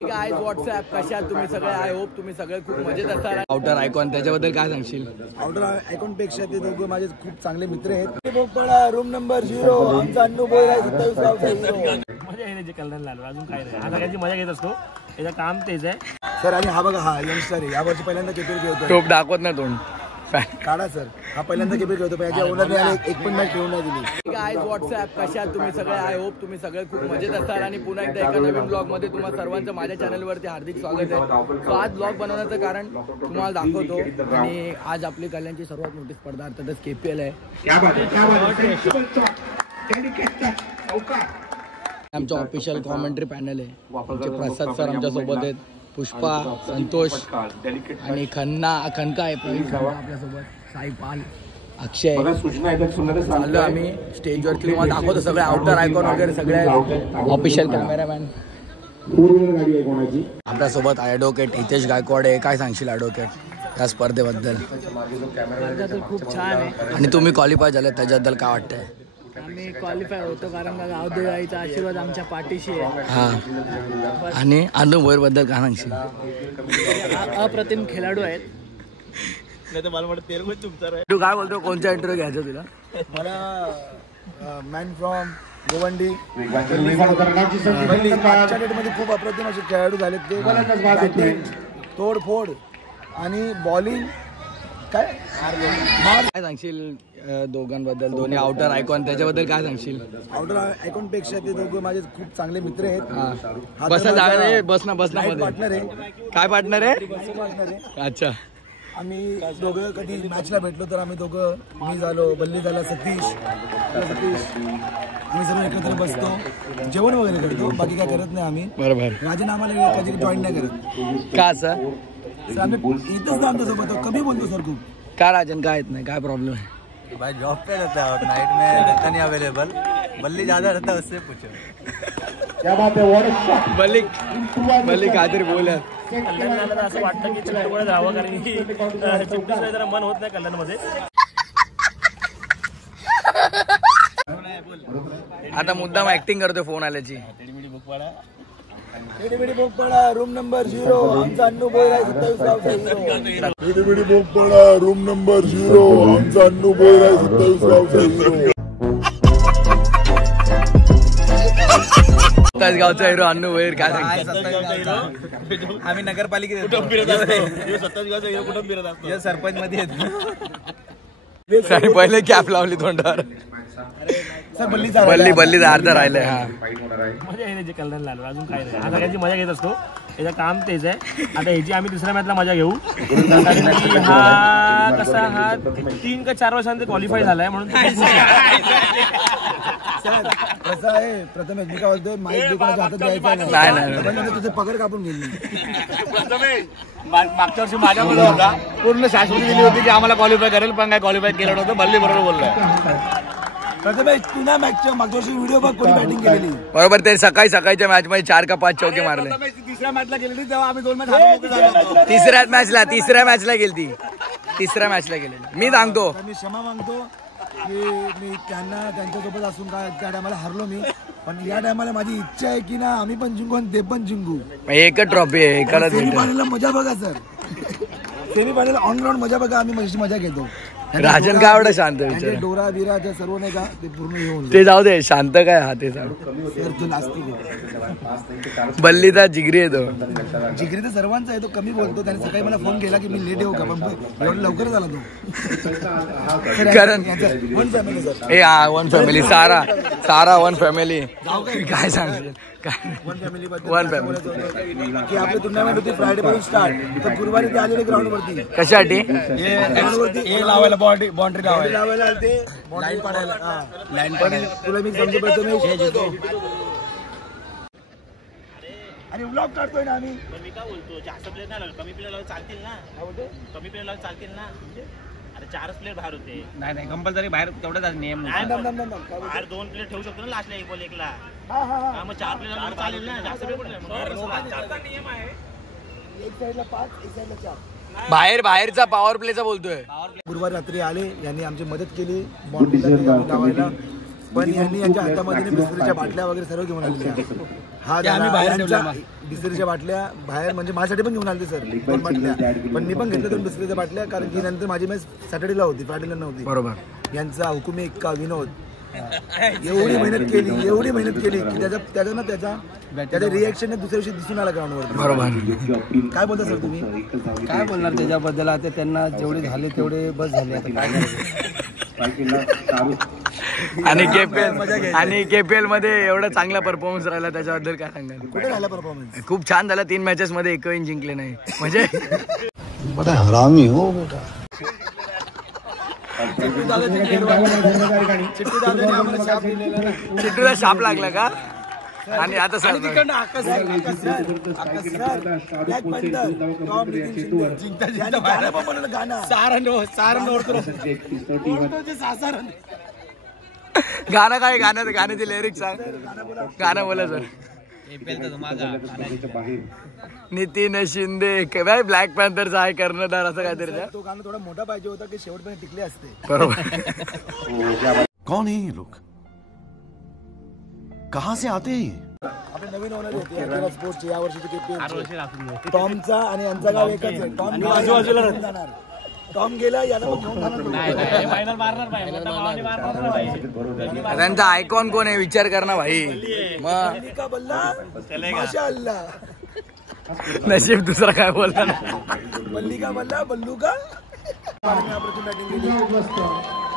Guys what's up कशा तुम्ही सगळे आय होप तुम्ही सगळे खूप मजेत असाल। आउटर आयकॉन त्याच्याबद्दल काय सांगशील? आउटर आयकॉन पेक्षा ते दोघे माझे खूप चांगले मित्र आहेत। भोपळा रूम नंबर 0 आमचा अन्नू बोय आहे 27 गावचा हिरो। मजा येणे जे कल्याण लाल अजून काय नाही, हा सगळ्यांची मजा घेत असतो, त्याचं काम तेच आहे सर। आणि हा बघा, हा यंगस्टर आहे, या वर्षी पहिल्यांदा केपीएल खेळतोय। टोप दाखवत नाही तोंड काढा सर, हा पहिल्यांदा केपीएल खेळतो, याच्या ओनरने एक पण मॅच खेळून नाही दिली। गाइस व्हाट्सअप कशा तुम्ही सगळे आय होप तुम्ही सगळे खूप मजेत असाल आणि पुन्हा एकदा एका नवीन ब्लॉग मध्ये तुम्हा सर्वांचं माझ्या चॅनलवरती हार्दिक स्वागत आहे। तो आज ब्लॉग बनवण्याचं कारण तुम्हाला दाखवतो आणि आज आपली कल्याणची सर्वात मोठी स्पर्धा अर्थातच केपीएल आहे। आमचं ऑफिशियल कॉमेंट्री पॅनल आहे, आमचे प्रसाद सर आमच्या सोबत आहेत, पुष्पा, संतोष आणि खनका आहे आपल्यासोबत, साई पाल, अक्षय। चाललो आम्ही स्टेजवरती, तुम्हाला दाखवतो सगळे आउटर आयकॉन वगैरे सगळे ऑफिशियल कॅमेरामॅन आपल्यासोबत। ॲडव्होकेट हितेश गायकवाड आहे, काय सांगशील ॲडव्होकेट या स्पर्धेबद्दल? खूप छान आहे आणि तुम्ही क्वालिफाय झाले त्याच्याबद्दल काय वाटतंय? आम्ही क्वालिफाय होतो कारण गावदेवाईचा आशीर्वाद आमच्या पाठीशी आहे। हां, आणि अनुभव बद्दल काय सांगशील? अप्रतिम खेळाडू आहेत। तू काय बोलतो, कोणचा इंटरव्ह्यू घ्यायचा तुला? मला मॅन फ्रॉम गोवंडी मध्ये खूप अप्रतिम असे खेळाडू झालेत ते, बॅटिंग तोडफोड आणि बॉलिंग काय सांगशील दोघांबद्दल? दोन्ही आउटर आयकॉन त्याच्याबद्दल काय सांगशील? आउटर आयकॉन पेक्षा ते दोघे माझे खूप चांगले मित्र आहेत। बसना जागा आहे, बसना पार्टनर आहे। काय पार्टनर आहे? पार्टनर आहे। अच्छा, आम्ही दोघं कधी मॅचला भेटलो तर आम्ही दोघं, मी झालो, बल्ली झाला, सतीश, आम्ही सर्व एकत्र बसतो, जेवण वगैरे करतो, बाकी काय करत नाही आम्ही। बरोबर। राजन आम्हाला कधी जॉईन नाही करत का असं? सर आम्ही इथंच आमच्या सोबत कमी बोलतो सर खूप। का राजन, काय येत नाही, काय प्रॉब्लेम है? भाई जॉब पे रहता है और नाइट में रहता नहीं अवेलेबल, बल्ली ज्यादा रहता है, उससे पूछो। बल्ली काहीतरी बोल। कल्याणला असं वाटतं की चिंटूकडे जावं, कारण की चिंटूचं जरा मन होत नाही कल्याणमध्ये। आता मुद्दाम ऍक्टिंग करतोय फोन आल्याची। भोपळा रूम नंबर 0 आमचा अन्नू बोय आहे 27 गावचा हिरो। भोपळा रूम नंबर 0 आमचा अन्नू बोय आहे 27 गावचा हिरो। 27 गावचा हिरो अन्नू बोय, काय सांगतो? आम्ही नगरपालिकेत कुठं फिरत असतो, 27 गावचा हिरो कुठं फिरत असतो, सरपंच मध्ये सर पहिले कॅप लावली तोंडावर। सर बल्ली अर्धा राहिलंय। हा, मजा येणे जे कल्याण लाल अजून काय नाही, हा सगळ्यांची मजा घेत असतो, त्याचं काम तेच आहे। आता ह्याची आम्ही दुसऱ्या मॅचला मजा घेऊ, कारण की हा कसा, हा 3 का 4 वर्षांनी क्वालिफाय झालाय, म्हणून कसं आहे, प्रथम मी काय बोलतोय, माईक दुकानाच्या हातात द्यायचा नाही, तुझे पगार कापून गेली। मागच्या वर्षी माझ्याकडे होता, पूर्ण शाश्वती दिली होती की आम्हाला क्वालिफाय करेल, पण काय क्वालिफाय केलं नव्हतं, बल्ली बरोबर बोललाय। तुला मॅचच्या मागच्या वर्षी व्हिडिओ बघ, कोणी बॅटिंग केलेली बरोबर। ते सकाळच्या मॅच मध्ये 4 का 5 चौके मारले। तिसऱ्या मॅचला गेलेली तेव्हा आम्ही 2 मॅच तिसऱ्या मॅचला गेली, तिसऱ्या मॅचला गेलेली। मी सांगतो, मी क्षमा मागतो की मी त्यांच्यासोबत असून काय त्या टायमाला हरलो मी, पण या टायमाला माझी इच्छा आहे की ना आम्ही पण जिंकू आणि ते पण जिंकू। एकच ट्रॉफी आहे, एकाला सेमीफायनलला मजा बघा सर, सेमीफायनल ऑन ग्राउंड मजा बघा, आम्ही मजा घेतो। राजन काय एवढं शांत, डोरा बिरा त्या सर्व नाही का ते पूर्ण येऊन ते जाऊ दे, शांत काय हा ते सांग। सर तू नास्तिक, बल्लीचा जिगरी आहे तो, जिगरी तर सर्वांचा आहे, तो कमी बोलतो। त्याने सकाळी मला फोन केला की मी लेट येऊ का, पण एवढं लवकर झाला तो। कारण वन फॅमिली सर, ए हा, वन फॅमिली, सारा वन फॅमिली, काय सांगशील? वन फॅमिली की आपली टुर्नामेंट होती फ्रायडे पासून स्टार्ट, तर गुरुवारी ते आलेले ग्राउंड वरती, कशासाठी? लावायला बाउंड्री लावायला आलते, लाईन पाडायला। तुला मी समजू पाहिजे मी आणि व्लॉग काढतोय ना आम्ही। मी काय बोलतो, जास्त प्लेयर नाही, कमी प्लेयर चालतील ना, कमी प्लेयर चालतील ना, अरे 4 प्लेयर बाहेर होते। नाही कंपल्सरी बाहेर तेवढाच नियम, बाहेर 2 प्लेयर ठेवू शकतो ना लास्टला, 1 बॉल 1 ला। मग 4 प्लेयर चालेल ना, जास्त नियम आहे। एक साईडला 5, एक साईडला 4, बाहेरचा पॉवर प्लेचा बोलतोय। गुरुवारी रात्री आले, यांनी आमची मदत केली बाउंड्रीला लावायला, पण यांनी यांच्या हातामध्ये बिस्लरीच्या बाटल्या वगैरे सर्व घेऊन आलेल्या. हा आम्ही बाहेर ठेवल्या. बिस्लरीच्या बाटल्या बाहेर म्हणजे माझ्यासाठी पण घेऊन आले सर 2 बाटल्या. पण मी पण घेतल्या 2 बिस्लरीच्या बाटल्या, कारण की नंतर माझी मॅच सॅटर्डेला होती, फ्रायडेला नव्हती. बरोबर. यांचा हुकुमी एक्का विनोद एवढी मेहनत केली की त्याच्या रिएक्शन दुसऱ्या दिवशी दिसून आला ग्राउंडवर. बरोबर. काय बोलता सर तुम्ही? काय बोलणार त्याच्याबद्दल? आता त्यांना जेवढे झाले तेवढे बस झाले. आता काय आणि केपीएल मध्ये एवढा चांगला परफॉर्मन्स राहिला, त्याच्याबद्दल काय सांगाल? कुठे झाला परफॉर्मन्स? खूप छान झाला. 3 मॅचेस मध्ये एकही जिंकले नाही म्हणजे बड़ा हरामी हो बेटा. चिट्टूला शाप लागला का? आणि आता सर गाणं काय? गाण्याचे लिरिक्स सांग. गाणं बोला सर. नितीन शिंदे काय ब्लॅक पॅन्थरचा आहे कर्णधार असं काहीतरी. तो गाणं थोडा मोठा पाहिजे होता की शेवटपर्यंत टिकले असते. बरोबर. कौन है ये लोग? कहाँ से आते हैं? आपले नवीन ओनर होते स्पोर्ट्सचे या वर्षीचे केपीएल टॉमचा आणि यांचा गाव एकच आहे. टॉम आजूबाजूला जाणार. टॉम गेला याला पण घेऊन जाणार. त्यांचा आयकॉन कोण आहे विचार कर ना भाई. मग मल्लिका बल्ला माशाअल्लाह. नशीब दुसरा काय बोलता ना. मल्लिका बल्ला बल्लू का अप्रतिम बॅटिंग केली.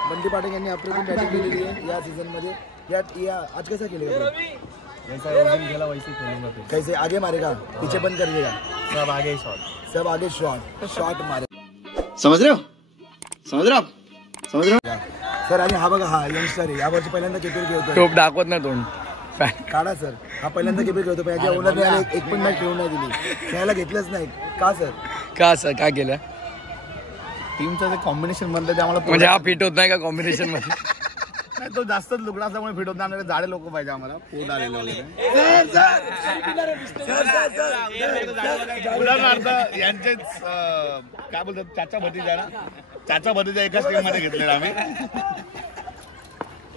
बंटी पाटील यांनी अप्रतिम बॅटिंग केलेली आहे या सीझन मध्ये. आज कैसा खेलेगा? कैसे आगे मारेगा, पीछे बंद करिएगा. सब आगे शॉट मारे. समझ रहे हो? सर आणि हा बघा, हा यंगस्टर आहे. या वर्षी पहिल्यांदा केपीएल खेळतोय. टोप दाखवत ना तोंड काढा सर. हा पहिल्यांदा केपीएल खेळतो. पण याच्या ओनरने एक पण मॅच खेळून नाही दिली. खेळायला घेतलंच नाही का सर? का सर काय केलं? टीमचं जे कॉम्बिनेशन बनलं ते आम्हाला म्हणजे हा फिट होत नाही का कॉम्बिनेशन मध्ये? तो जास्तच लुगडा असल्यामुळे फिट होत नाही. जाडे लोक पाहिजे आम्हाला. पोट आलेलं वगैरे. उदाहरणार्थ यांचेच काय बोलतात चाचा भतीजा एकाच टीम मध्ये घेतलेला आम्ही.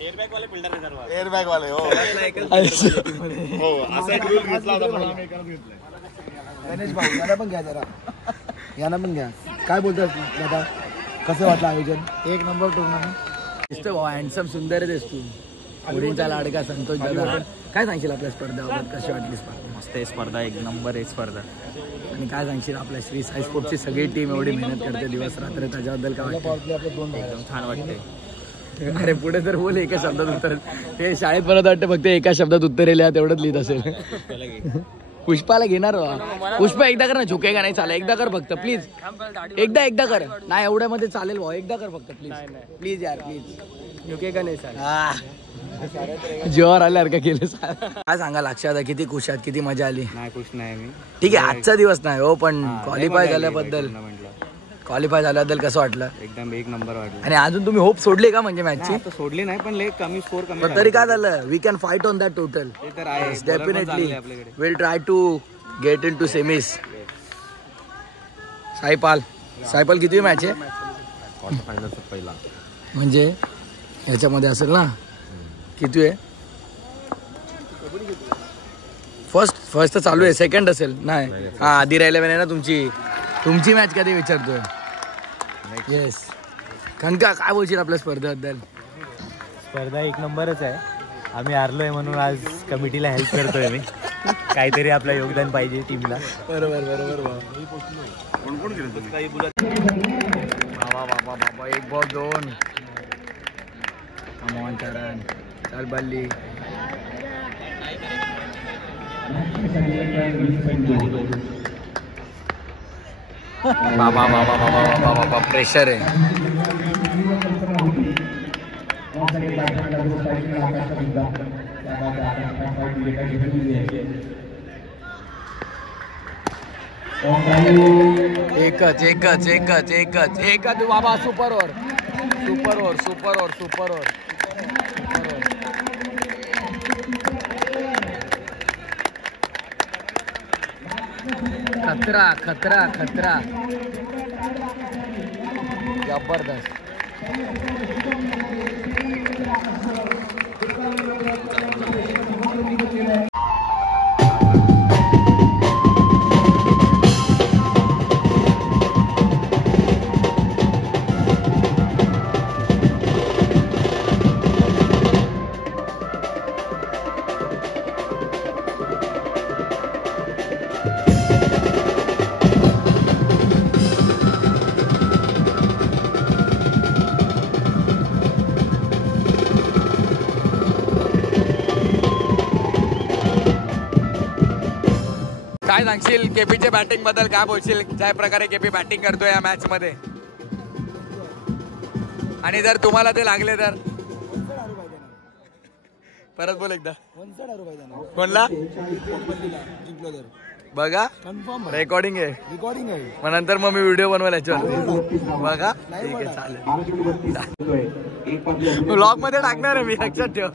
एअरबॅग वाले हो असा एक रूल घेतला होता म्हणून आम्ही एकाच घेतलाय. गणेश भाऊ यांना पण घ्या जरा. यांना पण घ्या. काय बोलतात दादा? कसं वाटलं आयोजन? 1 नंबर टुर्नामेंट. हँडसम सुंदर आहेस तू. पुढींचा लाडका संतोष दादा. काय सांगशील आपल्या स्पर्धेबाबत? कशी वाटली स्पर्धा? मस्त आहे स्पर्धा, एक नंबर आहे स्पर्धा. आणि काय सांगशील आपल्या श्री साई स्पोर्ट्सची सगळी टीम एवढी मेहनत करते दिवस रात्र, त्याच्याबद्दल काय वाटतं? एकदम छान वाटते. अरे पुढे तर बोल एका शब्दात उत्तर. ते शाळेत परत वाटतं फक्त एका शब्दात उत्तर लिहा तेवढंच लिहित असेल. पुष्पाला घेणार. पुष्पा एकदा कर ना. झुकेगा नाही चालेल. एकदा कर फक्त प्लीज. एकदा कर. नाही एवढ्यामध्ये चालेल भाऊ. एकदा कर फक्त प्लीज. प्लीज यार प्लीज. झुकेगा नाही चालेल. जीवावर आल्यावर का केलं? काय सांगा लक्षात आहे? किती खुश आहात? किती मजा आली? नाही खुश नाही मी. ठीक आहे आजचा दिवस नाही हो, पण क्वालिफाय झाल्याबद्दल कसं वाटलं? एकदम एक नंबर वाटलं. आणि अजून तुम्ही होप सोडली का म्हणजे मॅचची? सोडली नाही पण कमी स्कोर कमी. तरी काय झालं? We can fight on that total. Definitely will try to get into semis. साईपाल किती मॅच आहे? पहिला म्हणजे ह्याच्यामध्ये असेल ना? किती आहे? फर्स्ट तर चालू आहे. सेकंड असेल नाही? हा आधी राहिल्या नाही ना तुमची मॅच कधी विचारतोय? येस. कनका काय बोलशील आपल्या स्पर्धेबद्दल? स्पर्धा एक नंबरच आहे. आम्ही हारलोय म्हणून आज कमिटीला हेल्प करतोय मी. काहीतरी आपलं योगदान पाहिजे टीमला. बरोबर. बाबा 1 बॉल 2. कमॉन चरण. चल बल्ली. बाबा प्रेशर आहे. एकच बाबा. Super over. खतरा जबरदस्त. काय सांगशील केपीच्या बॅटिंग बद्दल, काय बोलशील ज्या प्रकारे केपी बॅटिंग करतोय या मॅच मध्ये? आणि जर तुम्हाला ते लागले तर परत बोल एकदा. कोणला बघा, रेकॉर्डिंग आहे, रिकॉर्डिंग आहे. मग नंतर मग मी व्हिडिओ बनवायला याच्यावर बघा. ठीक आहे, चालेल. ब्लॉग मध्ये टाकणार आहे मी, लक्षात ठेव.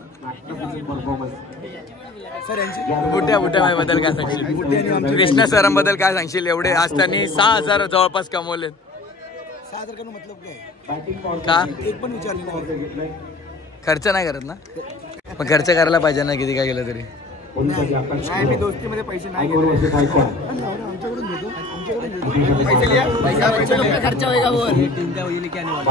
बुट्या बद्दल काय सांगशील? कृष्णा सरांबद्दल काय सांगशील? एवढे आज त्यांनी 6,000 जवळपास कमवले. 6,000 का मतलब काय? का एक पण विचारली नाही. खर्च नाही करत ना? मग खर्च करायला पाहिजे ना, किती काय केलं तरी. नाही, मी दोस्तीमध्ये पैसे नाही घेतो. आमच्याकडून घेतो, पैसे खर्च होएगा वो. टीम का वही लेके आने वाला.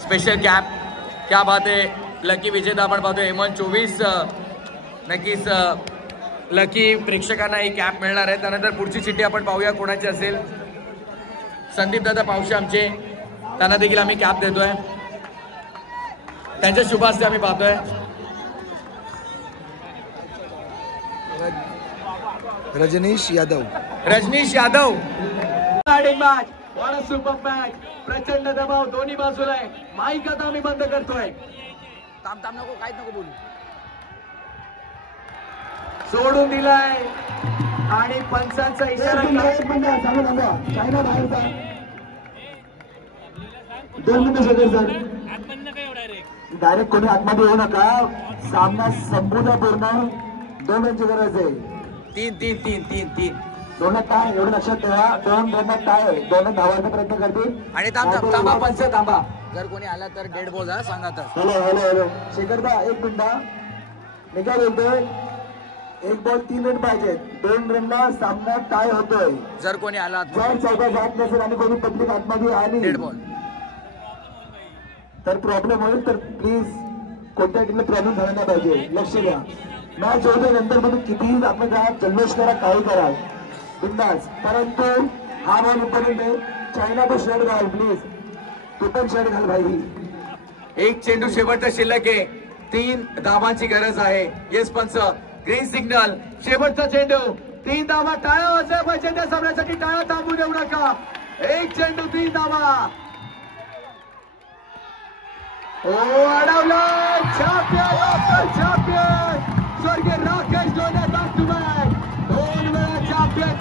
स्पेशल कॅप, क्या बात आहे. लकी विजेता आपण पाहतोय हेमंत 24. नक्कीच लकी प्रेक्षकांना ही कॅप मिळणार आहे. त्यानंतर पुढची चिठ्ठी आपण पाहूया कोणाची असेल. संदीप दादा पावशे आमचे, त्यांना देखील आम्ही कॅप देतोय. त्यांच्या शुभ हस्ते आम्ही पाहतोय. रजनीश यादव. सुपर मॅच, प्रचंड दबाव दोन्ही बाजूला आहे. माईक आता आम्ही बंद करतोय. थांब नको, काहीच नको बोलू. सोडून दिलाय आणि पंचांचा इशारा. 2 मिनिटं सर. डायरेक्ट कोणी आतमध्ये येऊ नका. सामना संपू द्या पूर्ण. 2 रनची गरज आहे. 3 दोन टाय, एवढं लक्षात ठेवा. 2 रन टाय, 2 धावायचा प्रयत्न करतील. आणि थांबा पंच थांबा. जर कोणी आला तर डेड बॉल आहे सांगा. तर हॅलो शेखरदा, 1 मिनिट. मी काय बोलतोय, 1 बॉल 3 रन पाहिजे. 2 रनला सामना टाय होतोय. जर कोणी आला जर चौका जात नसेल आणि कोणी पब्लिक आतमध्ये आली डेड बॉल तर प्रॉब्लेम होईल. तर प्लीज कोणत्या टीमला प्रॉब्लेम झाला नाही पाहिजे. लक्ष द्या. मॅच होते नंतर म्हणून कितीही आपण जल्लोष करा, काही करा, बिंदास. परंतु हा बॉल इम्पॉर्टंट आहे. चायना तो शर्ट घाल प्लीज. तू पण शर्ट घाल भाई. एक चेंडू शेवटचा शिल्लक आहे. 3 धावांची गरज आहे. येस पंच, ग्रीन सिग्नल. शेवटचा चेंडू, 3 धावा. टाळ्या वाजल्या पाहिजे त्या सामन्यासाठी. टाळ्या थांबू देऊ नका. 1 चेंडू 3 धावा. अडवलं. चॅम्पियन स्वर्गीय Rakesh Lone back to back 2 वेळा चॅम्पियन